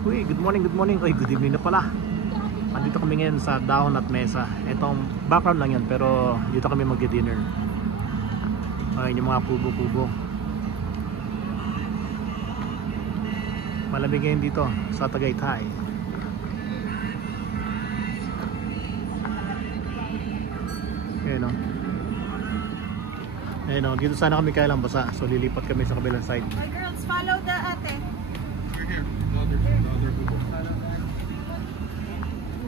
Uy, good morning, good morning. Uy, good evening na pala. Andito kami ngayon sa Dahon at Mesa. Itong background lang yan, pero dito kami magdi-dinner. Ayun yung mga kubo-kubo. Malamig ngayon dito sa Tagaytay. Ayun o. Ayun o, dito sana kami kailang basa. So lilipat kami sa kabilang side. My girls, follow the ate. Here. Another Google.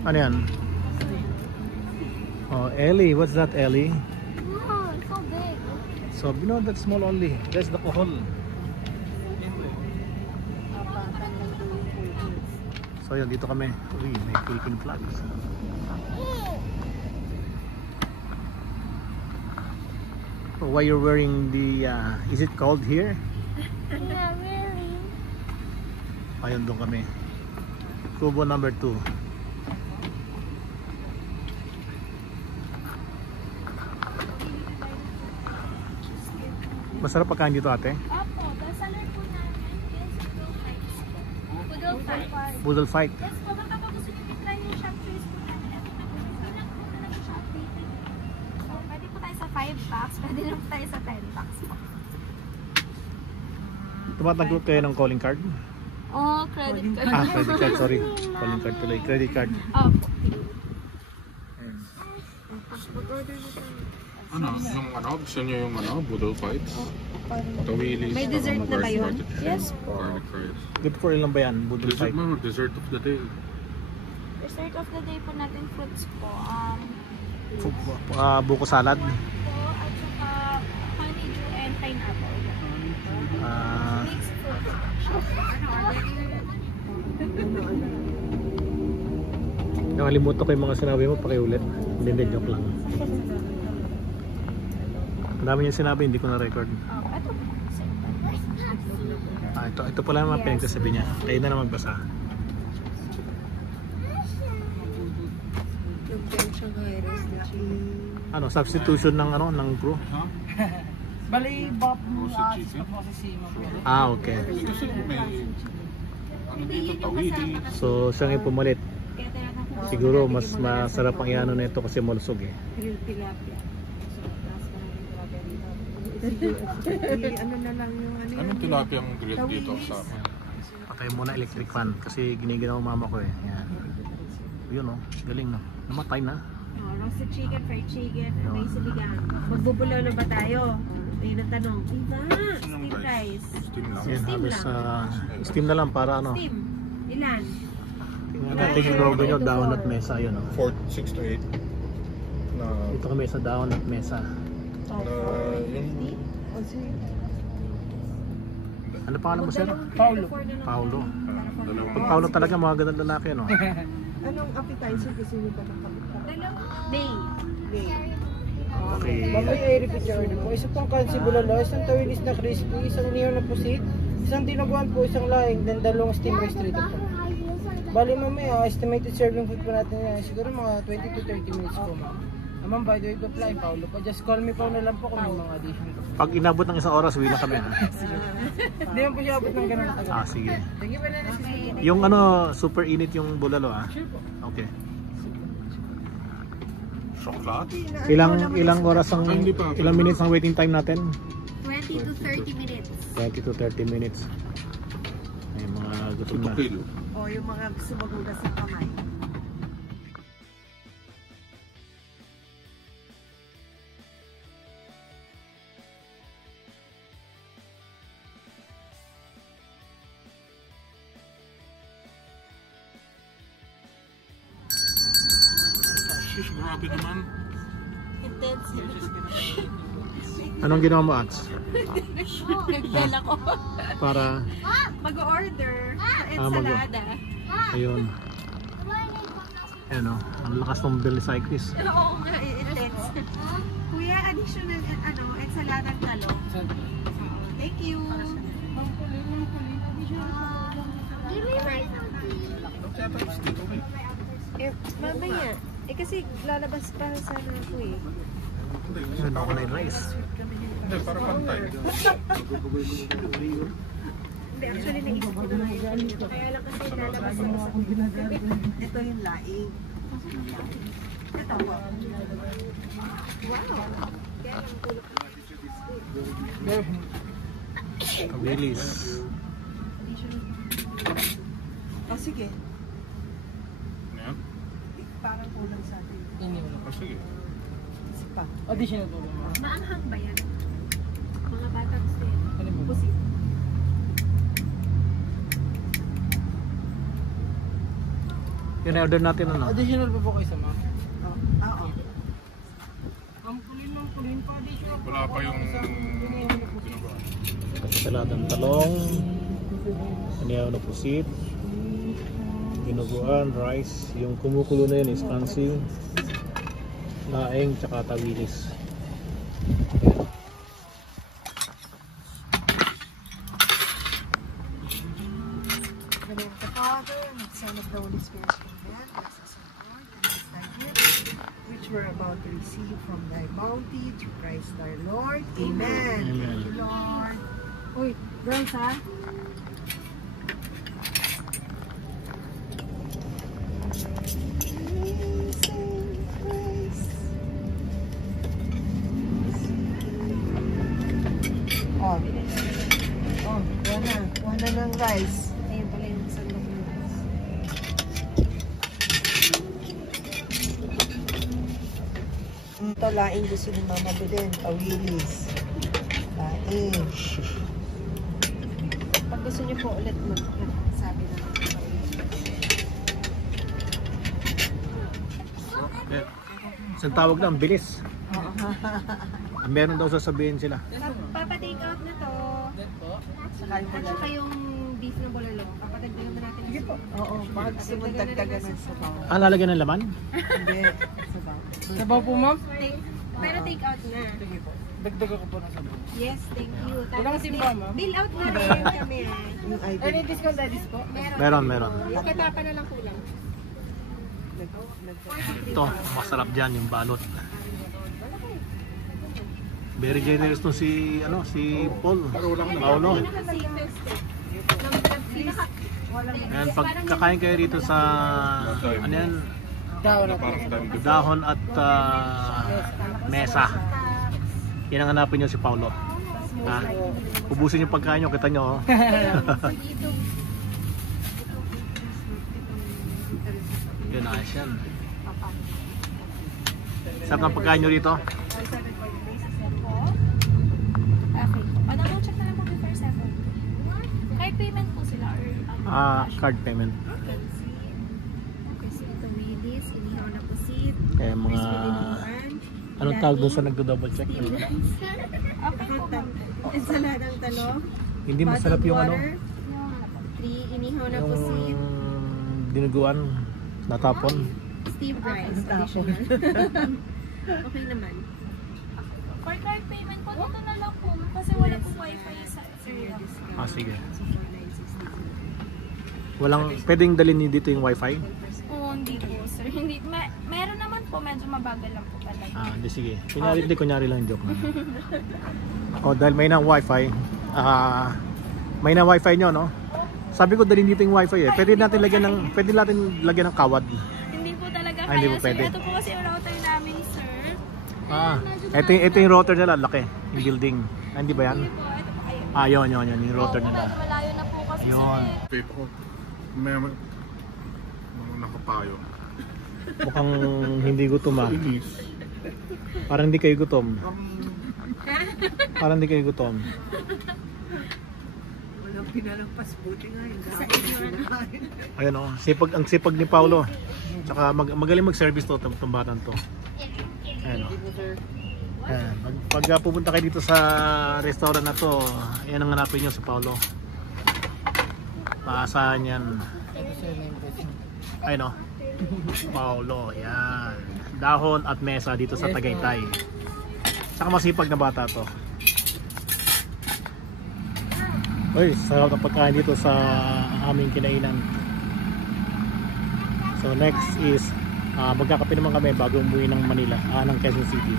Ano yan? Oh, Ellie. What's that, Ellie? Wow, it's so big. So, you know, that's small only. That's the kohol. So, yun, dito kami. Uy, may Philippine flags. So, why you're wearing the, is it cold here? Yeah, really. Ayun, doon kami. Kubo number 2. Masarap pagkain dito, ate? Opo, bestseller po namin is Poodle Fights po. Poodle Fights. Boodle fight. Yes po, baka po gusto nyo try yung shop trace po namin. Pinag po na lang yung shop trace. So, pwede po tayo sa 5 packs, pwede lang po tayo sa 10 packs po. Tumatanggap kayo ng calling card? Oh, credit card. Ah, credit card, sorry. Calling card tuloy. Credit card. Opo. Ano? Yung ano? Gusto nyo yung ano? Boodle fights? Tawilis. May dessert na ba yun? Yes po. Garlic fries. Good for ilan ba yan? Boodle Dessert fight. mo, dessert of the day. Dessert of the day po natin fruits po. Buko salad. Po, at saka honeydew and pineapple. Mixed fruit. Nakalimutan ko yung mga sinabi mo, pakiulit. Hindi, joke lang. Ang dami niya sinabi, hindi ko na-record. Ito po. Ito pala naman pinagsasabi niya. Kayo na lang magbasa. Ano, substitution ng ano, ng crew? Huh? Bali, bop mo Roasted sa chicken? prosesimo. Okay. Kasi may ano dito, tawilis. So, siya ngayon pumalit. Siguro, mas masarap ang iano na ito kasi malusog eh. Grill tilapia. Ano na lang yung ano Anong tilapia ang grill dito sa amin? Patay muna electric fan kasi giniginaw mama ko eh. Yan. Yun oh, galing no. Namatay na. roasted chicken, fried chicken, may siligang. Magbubulaw na ba tayo? Ayun ang tanong. Diba? Steam rice. Steam lang. Yan, Steam halos lang. steam na lang para ano. Steam. Ilan? Tingnan natin yung logo nyo, Dahon at Mesa. Yun oh. 6 to 8. Na, Dito kami sa Dahon at Mesa. yung Ano pangalan mo sir? Paulo. Paulo. dalawang Pag Paulo talaga mga gandang lalaki no? Anong appetizer gusto niyo ba ng kapitbahay? Day. Okay. Babay ay repeat your order po. Isa pong kansi bulalo, isang tawilis na crispy, isang neon na pusit, isang dinuguan po, isang laing, then dalawang steam rice trito po. Bali mamaya, estimated serving food po natin yan. Siguro mga 20 to 30 minutes po ma'am. Ma'am, by the way po flying Paulo po. Just call me po na lang po kung may mga addition po. Pag inabot ng isang oras, uwi na kami. Hindi man po siya abot ng ganun tagal. Sige. Thank you po na nasi. Yung ano, super init yung bulalo Okay. chocolate. Ilang oras ang, ilang minutes ang waiting time natin? 20 to 30 minutes. 20 to 30 minutes. May mga gutom na. Kilo. O yung mga gusto maghugas sa kamay. Shish, grabe naman. Intense. Anong ginawa mo, Ats? Nagdala ko. Para, Mag-order sa mag- ensalada. ayun. Ano, ang lakas ng Billy Cyclist. Oo nga, intense. Kuya, additional ensaladang talong. Thank you. Mamaya. Kasi lalabas pa sana ako eh. Yun, ako na yung rice. Hindi, para pantay. Hindi, actually naisip ko na ito. Kaya lang kasi lalabas ako sa Ito yung laing. ito po. Wow! Kaya lang tulog. Kabilis. Oh, sige. Ayan. Parang kulang sa atin. Oh, sige. Isa pa. Additional po. Maanghang ba yan? Mga bata gusto yan. Pusit. Yun na order natin ano. Additional po po kayo sa ma'am. Oh, oo. Ang kulin pa additional. Wala pa yung ginagawa. Saladang talong, anihaw na pusit, dinuguan, rice, yung kumukulo na yun is kansi, laing, tsaka tawilis. In the name of the Father, and the Son of the Holy Spirit, amen. Bless us, O Lord, and this thy gift, which we're about to receive from thy bounty, through Christ our Lord. Amen. Amen. Thank you, Lord. Uy, girls ha? Oh. Oh, kuha na ng rice. Ayun pala yung sandok ng rice. Ito, laing gusto ni Mama Belen. Tawilis. Laing. Pag gusto niyo po ulit sabi na lang. Isang tawag na, ang bilis. Meron daw sasabihin sila. Papa-take out na to. Saka yung At saka yung beef na bololo. Papadagdagan na natin. Sige po. Oo, baka gusto mo dagdagan ng sabaw. Ah, lalagyan ng laman? Hindi, sabaw. Sabaw po ma'am? Pero take out na. Sige po. Dagdagan ko po ng sabaw. Yes, thank you. Walang simba, ma'am? Bill out na rin kami. Yung ID. Any discount daddies po? Meron. Yung katapa na lang kulang. Ito, masarap dyan yung balot. Very generous to si Paul. Paulo. Ayan, pag kakain kayo dito sa ano yan, dahon at mesa, yan ang hanapin nyo si Paulo. Ubusin yung pagkain nyo, kita nyo. Yun, ayos yan. Saan ang pagkain nyo dito? Okay. Paano check na lang po before 7? Card payment po sila or Card payment. Okay, so ito Willis, inihaw na pusit. Kaya mga anong tawag doon sa nagdo-double check? Okay po ma'am. Ensaladang talong. Hindi masarap yung ano, 3 inihaw na yung pusit. dinuguan, natapon. Steamed rice. Additional. Okay naman. For card payment po, dito na lang po. Kasi wala po wifi sa area. Sige. Walang, pwedeng dalhin niyo dito yung wifi? Oo, hindi po sir. Hindi, meron naman po, medyo mabagal lang po talaga. Hindi, sige. Kunyari lang joke na. Dahil may nang wifi, may nang wifi nyo, no? Sabi ko dalhin dito yung wifi eh. Pwede natin lagyan ng kawad. Hindi po talaga Hindi kaya po sir. pwede. Ito po kasi yung router namin sir. Ito yung router nila, laki. Yung building. Hindi ba yan? Hindi po, ito po kayo. Yun. Yung router Oo, nila. medyo malayo na po kasi Yun. sir. Paper ko. May nakapayo. Mukhang hindi gutom Inis. Parang hindi kayo gutom. Parang hindi kayo gutom. Walang pinalampas, buti nga. Ayan o, ang sipag ni Paulo. Tsaka magaling mag-service to, itong batang to. Ayan o. Ayan. Pag pupunta kayo dito sa restaurant na to, ayan ang hanapin nyo sa Paulo. Paasahan yan. Ayun o. Paulo, yan. Dahon at mesa dito sa Tagaytay. Tsaka masipag na bata to. Uy, sarap ng pagkain dito sa aming kinainan. So next is magkakape naman kami bago umuwi ng Manila, ng Quezon City.